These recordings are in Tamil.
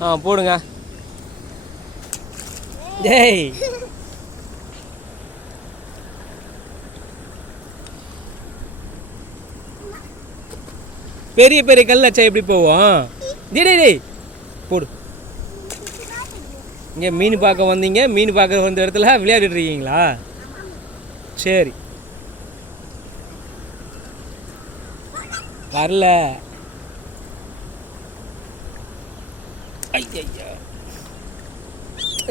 ஆ போடுங்க. டேய். பெரிய பெரிய கல் வச்சா எப்படி போவோம்? டேய் டேய், டேய். போடு. இங்கே மீன் பார்க்க வந்தீங்க. மீன் பார்க்க வந்த இடத்துல விளையாடிட்டு இருக்கீங்களா? சரி. வரல. ஐயா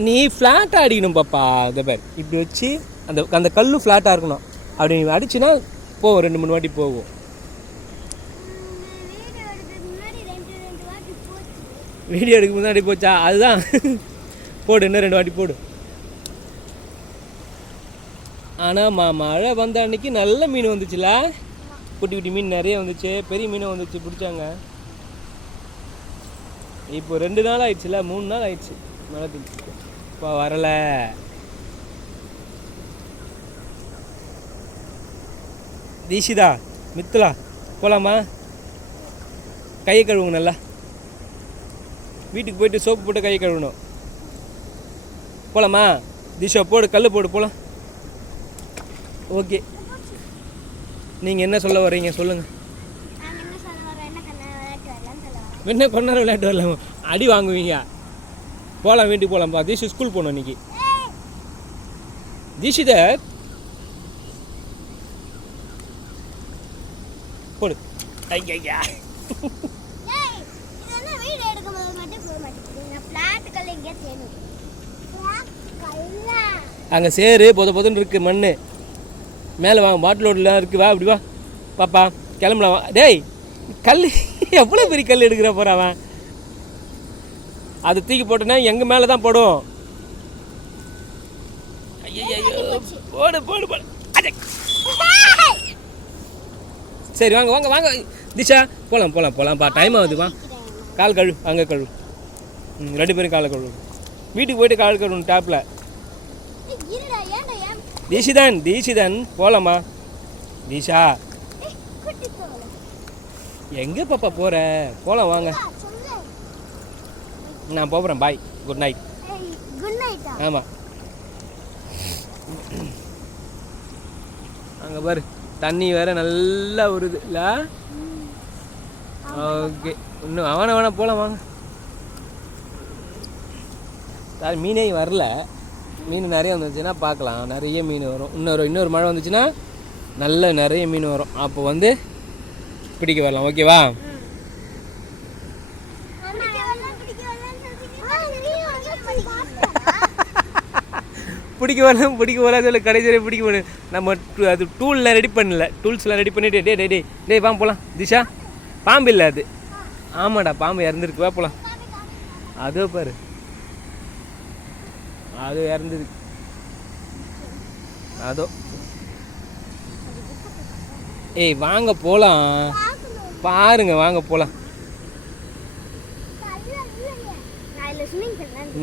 நீ ஃப்ளாட்டாக அடிக்கணும் பாப்பா இந்த பேர். இப்படி வச்சு அந்த அந்த கல்லு ஃப்ளாட்டாக இருக்கணும். அப்படி நீ அடிச்சுன்னா போகும் ரெண்டு மூணு வாட்டி போகும். வீடியோ எடுக்க முன்னாடி போச்சா? அதுதான். போடு இன்னும் ரெண்டு வாட்டி போடு. ஆனால் மா மழை வந்த அன்னைக்கு நல்ல மீன் வந்துச்சுல? குட்டி குட்டி மீன் நிறைய வந்துச்சு. பெரிய மீனும் வந்துச்சு. பிடிச்சாங்க. இப்போ ரெண்டு நாள் ஆயிடுச்சுல மூணு நாள் ஆயிடுச்சு மழை பெஞ்சு இப்போ வரல. தீஷிதா மித்துலா போகலாமா கையை கழுவுங்க நல்லா. வீட்டுக்கு போயிட்டு சோப்பு போட்டு கையை கழுவணும். போகலாமா திஷா போடு கல் போடு போகலாம் ஓகே. நீங்கள் என்ன சொல்ல வர்றீங்க சொல்லுங்கள் என்ன கொஞ்ச நேரம் விளையாட்டு வரலாமா? அடி வாங்குவீங்க. போகலாம் வீட்டுக்கு போகலாம்ப்பா தீஷு ஸ்கூல் போகணும் இன்னைக்கு. தீஷிதர் போடு. ஐயா அங்கே சேரு பொத பொதன்னு இருக்கு மண் மேலே வாங்க பாட்டில் ரோட்லாம் இருக்கு வா இப்படி வா. பாப்பா கிளம்பலாம் டேய் கல் எவ்வளோ பெரிய கல் எடுக்கிற போற அவன்? அதை தூக்கி போட்டோன்னா எங்கள் மேலே தான் போடும் போடு போடு போடு. சரி வாங்க வாங்க வாங்க. திஷா போகலாம் போகலாம் போகலாம்ப்பா டைம் ஆகுது வா. கால் கழு அங்கே கழு. ம் ரெண்டு பேரும் காலை கழுவு வீட்டுக்கு போயிட்டு கால் கழுவணும் டேப்பில் தீஷிதான் தீஷிதான். போகலாமா தீஷா. எங்கே பாப்பா போகிற போகலாம் வாங்க. நான் போகிறேன் பாய் குட் நைட் ஆமாம் அங்கே பாரு தண்ணி வேற நல்லா வருது இல்லை? ஓகே. இன்னும் அவனை வேணா போகலாம் வாங்க. சார் மீனே வரல. மீன் நிறைய வந்துச்சுன்னா பார்க்கலாம். நிறைய மீன் வரும். இன்னொரு இன்னொரு மழை வந்துச்சுன்னா நல்ல நிறைய மீன் வரும். அப்போ வந்து பிடிக்க வரலாம். ஓகேவா பிடிக்க வரலாம் பிடிக்க வரலாம் சொல்லி கடைசி பிடிக்க வரல நம்ம அது டூல்லாம் ரெடி பண்ணல. டூல்ஸ்லாம் ரெடி பண்ணிட்டு டே டே டே டேய் வா போகலாம் திஷா பாம்பு இல்லை அது. ஆமாடா பாம்பு இறந்துருக்கு. வா போகலாம் அதோ பாரு. அது இறந்தது. அதோ. ஏய் வாங்க போகலாம் பாருங்க வாங்க போகலாம்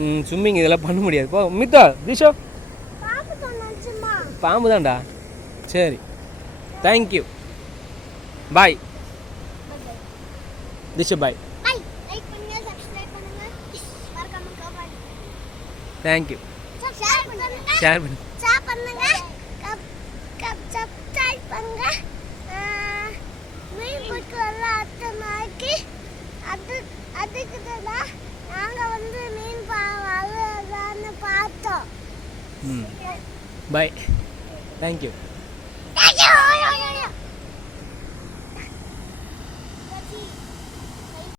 ம் ஸ்விம்மிங் இதெல்லாம் பண்ண முடியாது. போ மித்தா திஷா. பாம்பு தான்டா. சரி. Thank you bye Disha bye thank you share பண்ணு. மீன் பிடிக்க வர அடுத்த நாளைக்கு அது அதுக்கு தான் நாங்கள் வந்து மீன் பா வரலான்னு பார்த்தோம். ம். Bye thank you.